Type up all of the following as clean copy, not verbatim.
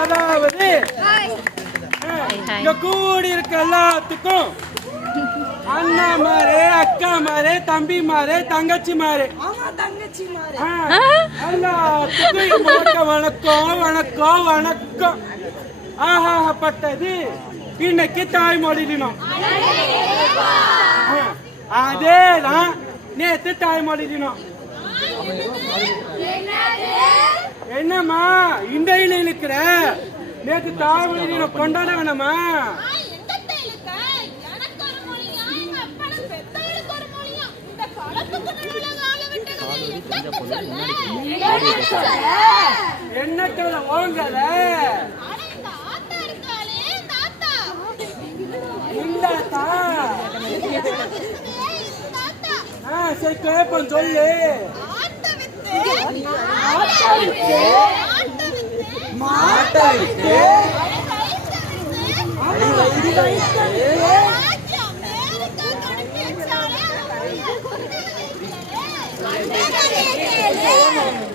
அதாவது இங்க கூடி இருக்க எல்லாத்துக்கும் அண்ணா மாரே, அக்கா மாரே, தம்பி மாரே, தங்கச்சி மாரே, எல்லாத்துக்கும் வணக்கம் வணக்கம் வணக்கம். ஆஹாப்பட்டது இன்னைக்கு தாய்மொழி தினம். அதேதான் நேத்து தாய்மொழி தினம். என்னம்மா இண்டையில இருக்கிற நேற்று தாய்மொழி தினம் கொண்டாட வேணாமா? என்ன ஓங்கல சரி கேப்போம் சொல்லு.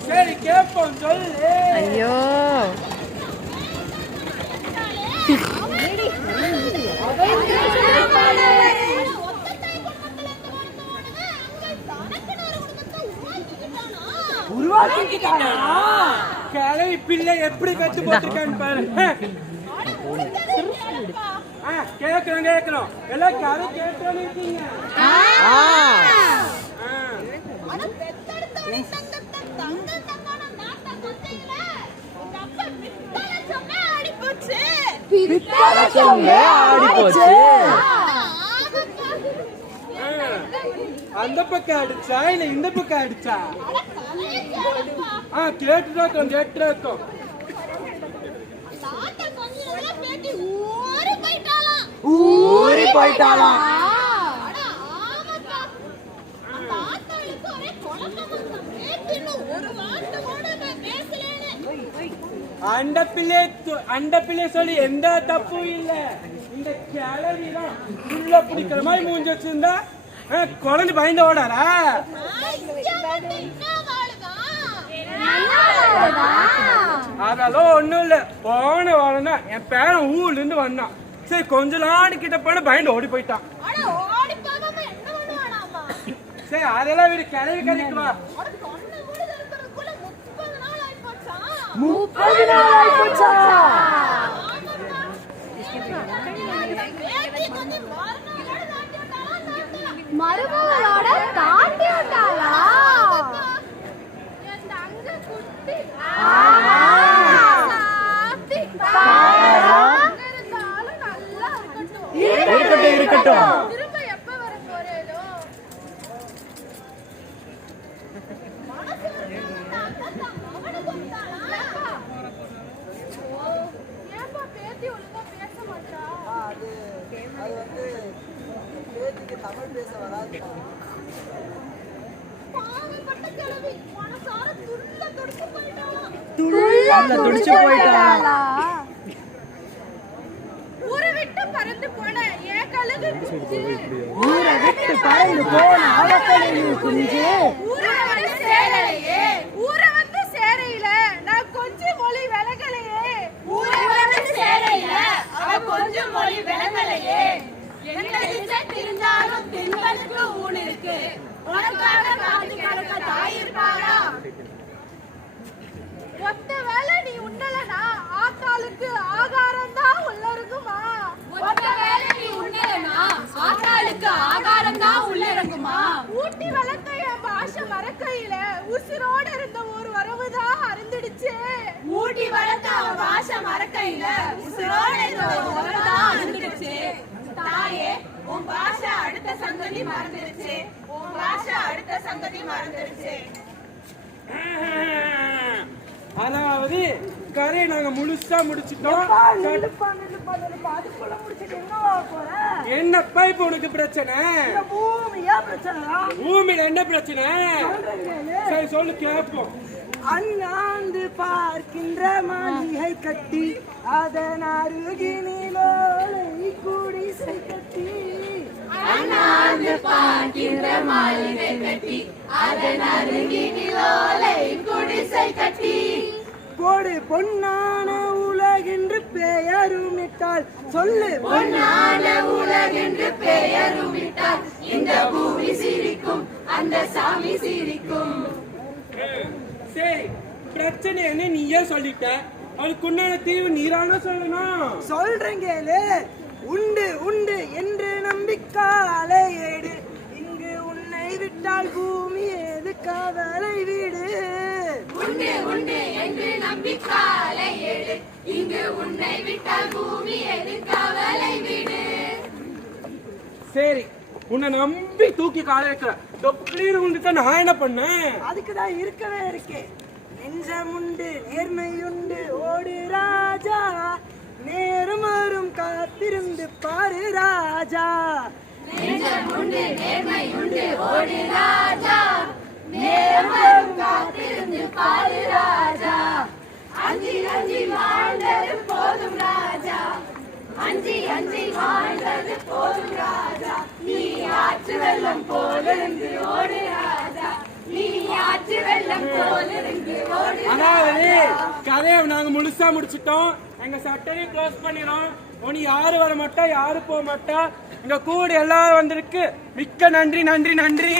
சரி கேப்போம் சொல்லு. ஐயோ உருவாக்கிட்டானா? கிளை பிள்ளை எப்படி கத்து போட்டிருக்கான்னு பாரு. கேட்கணும் கேட்கணும் எல்லாம் கதை கேட்கணும் இருக்கீங்க. அந்த பக்கம் அடிச்சா இல்ல இந்த பக்கம் அடிச்சா? கேட்டுதான் கேட்டுதான் ஊறி போயிட்டாலாம். அந்த பிள்ளை சொல்லி எந்த தப்பும் இல்ல. இந்த கிளவிதான் உள்ள பிடிக்கிற மாதிரி மூஞ்சி வச்சிருந்தா குழந்தை பயந்து ஓடாரா? அதெல்லாம் ஒண்ணும் இல்ல. போன வாழனா என் பேரன் ஊர்ல இருந்து வந்தான். சரி கொஞ்ச நாள் கிட்ட போன பயந்து ஓடி போயிட்டான். சரி அதெல்லாம் வீடு கிளவி கறிக்குவா. 30 நாள் ஆயிப்போச்சா? மருமகளோட தாண்டி வந்தாளா? இருக்கட்டும். தமிழ் பேச வராது. துடிச்சு போயிட்டாளா? ஊரை விட்டு பறந்து போன ஏன் கழுகு குஞ்சு, ஊரை விட்டு பறந்து போன அவக்கழுகு குஞ்சு, ஊரை வந்து சேரலையே, ஊரை வந்து சேரையில நான் கொஞ்சம் மொழி விலகலையே, ஊரை வந்து சேரையில அவ கொஞ்சம் மொழி விலகலையே, எந்த திசை திரிஞ்சாலும் திங்களுக்கு ஊன் இருக்கு, உனக்காக காத்து கிடக்க தாய் இருப்பாரா? ஒத்த வேலை நீ உண்ணலனா ஆத்தாளுக்கு ஆகாரம் தான் உள்ள இருக்குமா? ஒத்த வேலை நீ உண்ணலனா ஆத்தாளுக்கு ஆகாரம் தான் உள்ள இருக்குமா? ஊட்டி வளர்த்த என் பாஷை மரக்கையில உசிரோட இருந்த ஒரு வரவுதான் அருந்துடுச்சு. ஊட்டி வளர்த்த அவன் பாஷை மரக்கையில உசிரோட இருந்த ஒரு வரவுதான் அருந்துடுச்சு. தாயே உன் பாஷை அடுத்த சங்கதி மறந்துடுச்சு, உன் பாஷை அடுத்த சங்கதி மறந்துடுச்சு. அதாவது கரையை நாங்க முழுசா முடிச்சிட்டோம். என்னப்பா இப்ப உனக்கு பிரச்சனை? பூமியில என்ன பிரச்சனை? சரி சொல்லு கேட்போம். அண்ணாந்து பார்க்கின்ற மாளிகை கட்டி அதன் அருகினிலோலை குடிசை கட்டி, அண்ணாந்து பார்க்கின்ற மாளிகை கட்டி அதன் அருகினில் ஓலை குடிசை கட்டி போடு பொன்னான உலகென்று பெயருமிட்டால் சொல்லு பொன்னான உலகென்று பெயருமிட்டால் இந்த பூமி சிரிக்கும் அந்த சாமி சிரிக்கும். சரி, பிரச்சனை என்ன நீயே சொல்லிட்ட, அதுக்கு உண்டான தீர்வு நீரான சொல்லணும். சொல்றேங்களே, உண்டு உண்டு என்று நம்பிக்காலை ஏடு, இங்கு உன்னை விட்டால் பூமி ஏது கவலை வீடு. உண்டு உண்டு என்று நம்பிக்காலை ஏடு, இங்கு உன்னை விட்டால் பூமி எது கவலை விடு. சரி, உன்னை நம்பி தூக்கி கால வைக்கிற தொப்பீர் உண்டு நான் என்ன பண்ணேன்? அதுக்குதான் இருக்கவே இருக்கே. நெஞ்சம் உண்டு நேர்மை உண்டு ஓடு ராஜா, நேரம் வரும் காத்திருந்து பாரு ராஜா. நெஞ்சம் உண்டு நேர்மை உண்டு ஓடு ராஜா, நேரம் வரும் காத்திருந்து பாரு ராஜா. அஞ்சி அஞ்சி வாழ்ந்தது போதும் ராஜா, அஞ்சி அஞ்சி வாழ்ந்தது போதும் ராஜா. நீ ஆற்று வெள்ளம் போலிருந்து ஓடு ராஜா, நீ ஆற்று வெள்ளம் போலிருந்து ஓடு. அதாவது கதையை நாங்க முழுசா முடிச்சிட்டோம். எங்க சட்டையை க்ளோஸ் பண்ணிடுறோம். ஒன்னு யாரு வர மாட்டா, யாரு போக மாட்டா. இங்க கூட எல்லாரும் வந்திருக்கு. மிக்க நன்றி நன்றி நன்றி.